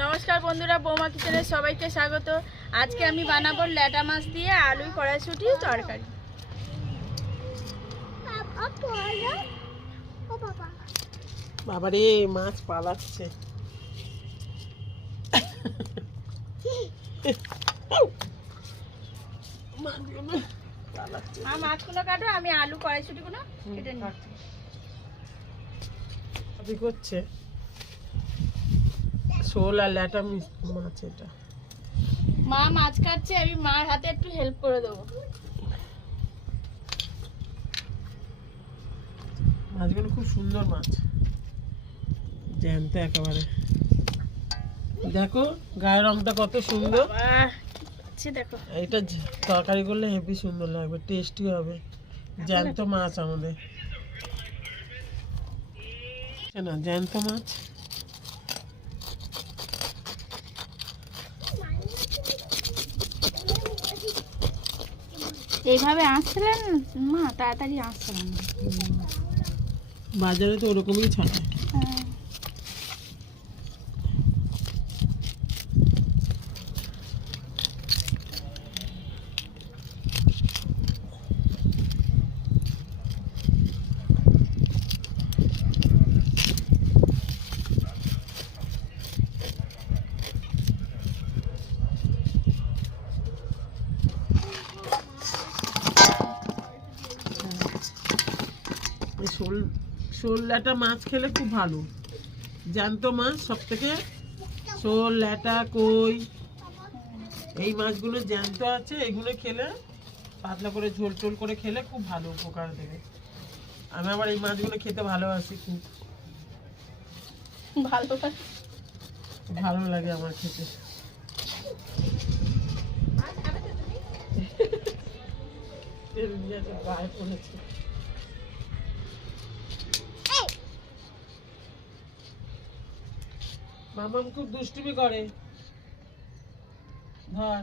নমস্কার বন্ধুরা, বৌমা কিচেনে সবাইকে স্বাগত। আজকে আমি বানাবো ল্যাটা মাছ দিয়ে আলু কড়াইশুঁটি তরকারি। বাবারে মাছ পালাচ্ছে। মাছগুলো কাটো, আমি আলু কড়াইশুঁটিগুলো কেটে নিচ্ছি। করছে শোল আর ল্যাটা মাছ। এটা মা মাছ কাটছে, আমি মার হাতে একটু হেল্প করে দেবো। মাছগুলো খুব সুন্দর মাছ, জ্যান্ত একেবারে। দেখো গায়ের রংটা কত সুন্দর। দেখো এটা তরকারি করলে হেভি সুন্দর লাগবে, টেস্টি হবে। জ্যান্ত মাছ আমাদের না, জ্যান্ত মাছ। এইভাবে আসছিলেন মা, তাড়াতাড়ি আসছিলেন। বাজারে তো ওরকমই ছাড়ায়। শোল ল্যাটা মাছ খেলে খুব ভালো, জ্যান্ত মাছ সব থেকে। শোল, ল্যাটা, কই, এই মাছগুলো জ্যান্ত আছে, এগুলো খেলে পাতলা করে ঝোল টোল করে খেলে খুব ভালো উপকার দেবে। আমি আবার এই মাছগুলো খেতে ভালোবাসি, খুব ভালো লাগে আমার খেতে। গায়ে পড়েছে। মামাম খুব দুষ্টুমি করে। ধর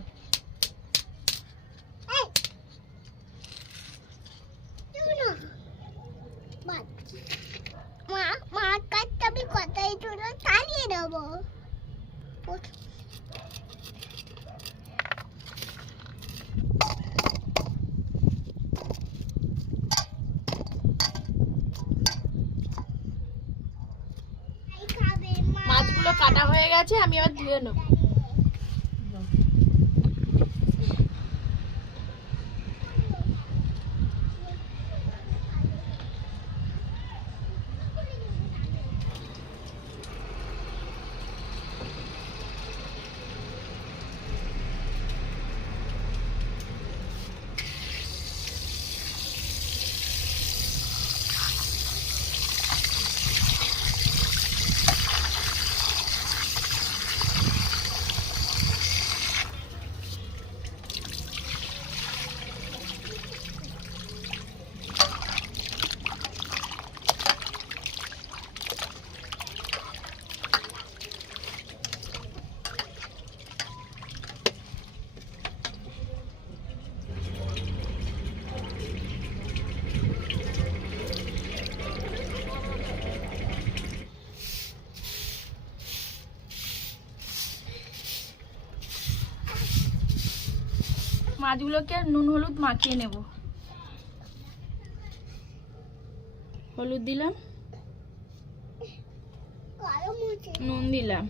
মাছগুলো কাটা হয়ে গেছে, আমি আবার ধুয়ে নেবো। মাছগুলোকে নুন হলুদ মাখিয়ে নেব। হলুদ দিলাম, নুন দিলাম,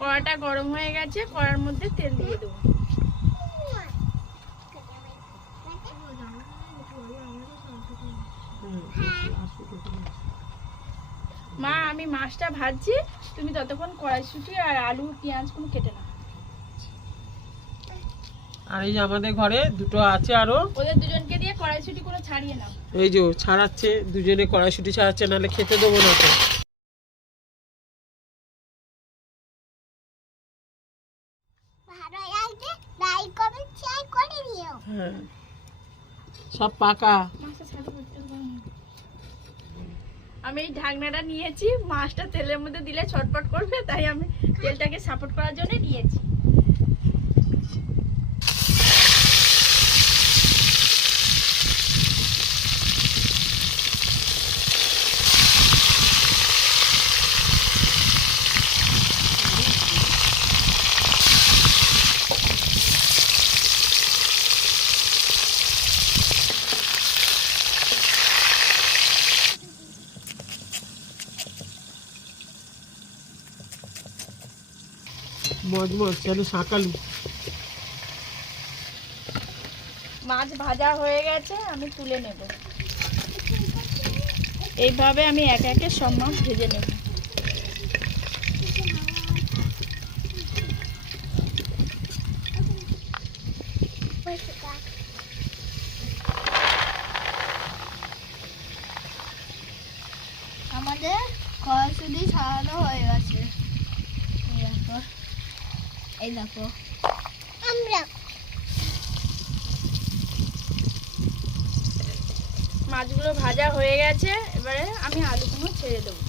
কড়াটা গরম হয়ে গেছে, কড়ার মধ্যে তেল দিয়ে দেবো। মা আমি মাছটা ভাজছি, তুমি ততক্ষণ কড়াইশুঁটি আর আলু পেঁয়াজগুলো কেটে নাও। আর এই যে আমাদের ঘরে দুটো আছে আরো, ওদের দুজনকে দিয়ে কড়াইশুঁটি করে ছাড়িয়ে নাও। এই যে ছাড়াচ্ছে, দুজনে কড়াইশুঁটি ছাড়াচ্ছে, নাহলে খেতে দেবো না তো। হ্যাঁ সব পাকা। আমি এই ঢাকনাটা নিয়েছি, মাছটা তেলের মধ্যে দিলে ছটপট করবে, তাই আমি তেলটাকে সাপোর্ট করার জন্য নিয়েছি। মজমজ যেন শাঁকালু। মাছ ভাজা হয়ে গেছে, আমি তুলে নেব। এইভাবে আমি একে একে সব মাছ ভেজে নেব। আমাদের কড়াইশুঁটি ছাড়ানো হয়ে গেছে। এই দেখো আমরা মাছগুলো ভাজা হয়ে গেছে, এবারে আমি আলুগুলো ছেড়ে দেবো।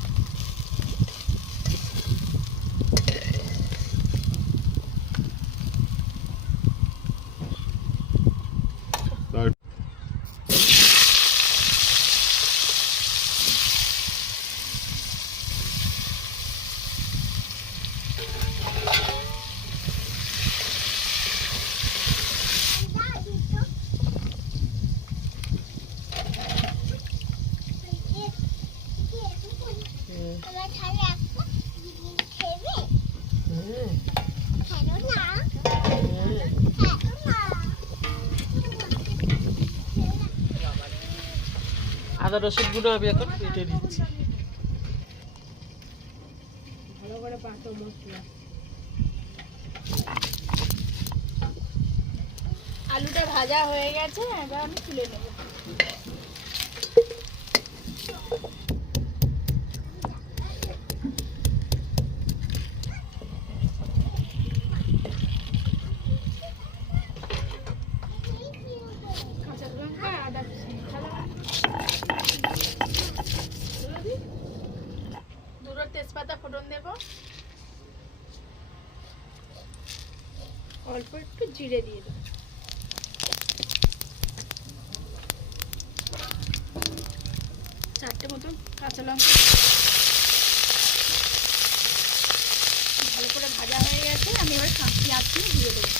আদা রসুনগুলো আমি এখন কেটে নিচ্ছি। ভালো করে বাটো মশলা। আলুটা ভাজা হয়ে গেছে, এবার আমি তুলে নেব। কাঁচা লঙ্কা, আদা রসুন, দুটো তেজপাতা ফোড়ন দেব, অল্প একটু জিরে দিয়ে দেব, চারটে মতন কাঁচা লঙ্কা। ভালো করে ভাজা হয়ে গেছে, আমি এবার পেঁয়াজগুলো দিয়ে দেবো।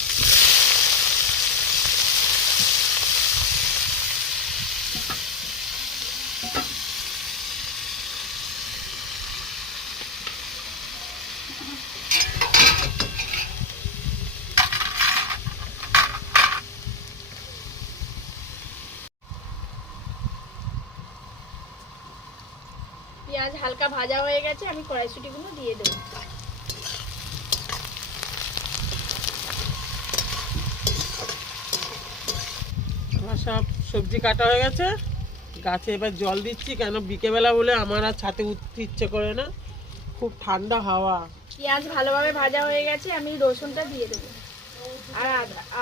পেঁয়াজ হালকা ভাজা হয়ে গেছে, আমি কড়াইশুঁটিগুলো দিয়ে দেবো। আমার সব সবজি কাটা হয়ে গেছে, গাছে এবার জল দিচ্ছি, কেন বিকেবেলা বলে আমার আর ছাতে উঠতে ইচ্ছে করে না, খুব ঠান্ডা হাওয়া। পেঁয়াজ ভালোভাবে ভাজা হয়ে গেছে, আমি রসুনটা দিয়ে দেবো, আর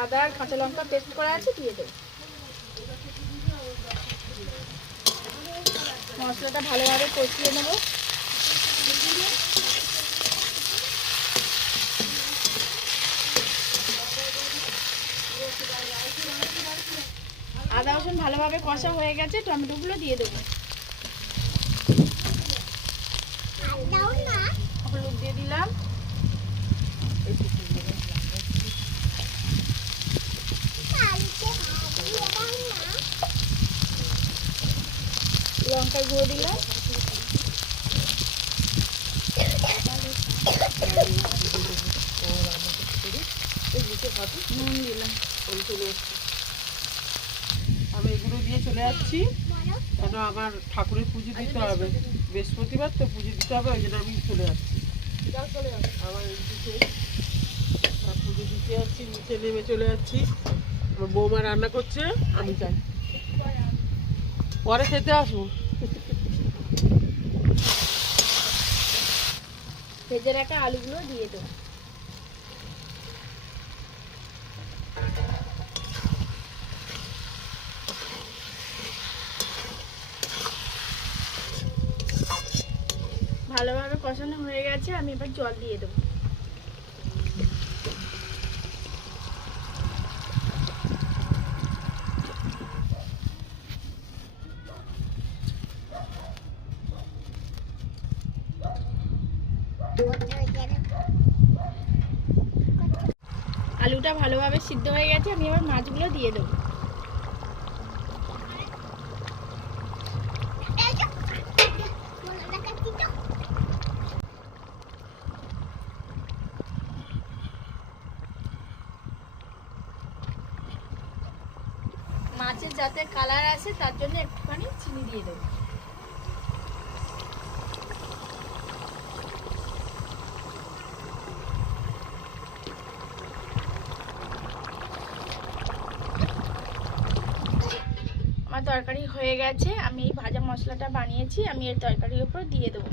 আদা আর কাঁচা লঙ্কা পেস্ট করা আছে দিয়ে দেবো। মশলাটা ভালোভাবে কষিয়ে নেব। আদা রসুন ভালোভাবে কষা হয়ে গেছে, টমেটোগুলো দিয়ে দেবো। হলুদ দিয়ে দিলাম, লঙ্কা গুঁড়ো দিলাম, নুন দিলাম। আমি এগুলো দিয়ে চলে যাচ্ছি, কেন আমার ঠাকুরের পুজো দিতে হবে, বৃহস্পতিবার তো পুজো দিতে হবে, ওই জন্য আমি চলে যাচ্ছি। আমার এইদিকে পুজো দিতে যাচ্ছি, নিচে নেমে চলে যাচ্ছি। আমার বৌমা রান্না করছে, আমি যাই, পরে খেতে আসবো। ভেজে রাখা আলুগুলো দিয়ে দেবো। ভালোভাবে কষানো হয়ে গেছে, আমি এবার জল দিয়ে দেবো। আলুটা ভালোভাবে সিদ্ধ হয়ে গেছে, আমি এবার মাছগুলো দিয়ে দেবো। মাছের যাতে কালার আসে তার জন্য একটুখানি চিনি দিয়ে দেবো। আমার তরকারি হয়ে গেছে, আমি এই ভাজা মশলাটা বানিয়েছি, আমি এর তরকারির উপর দিয়ে দেবো।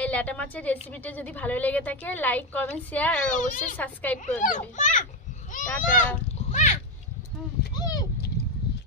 এই ল্যাটা মাছের রেসিপিটা যদি ভালো লেগে থাকে লাইক কমেন্ট শেয়ার আর অবশ্যই সাবস্ক্রাইব করে দেবে। টাটা।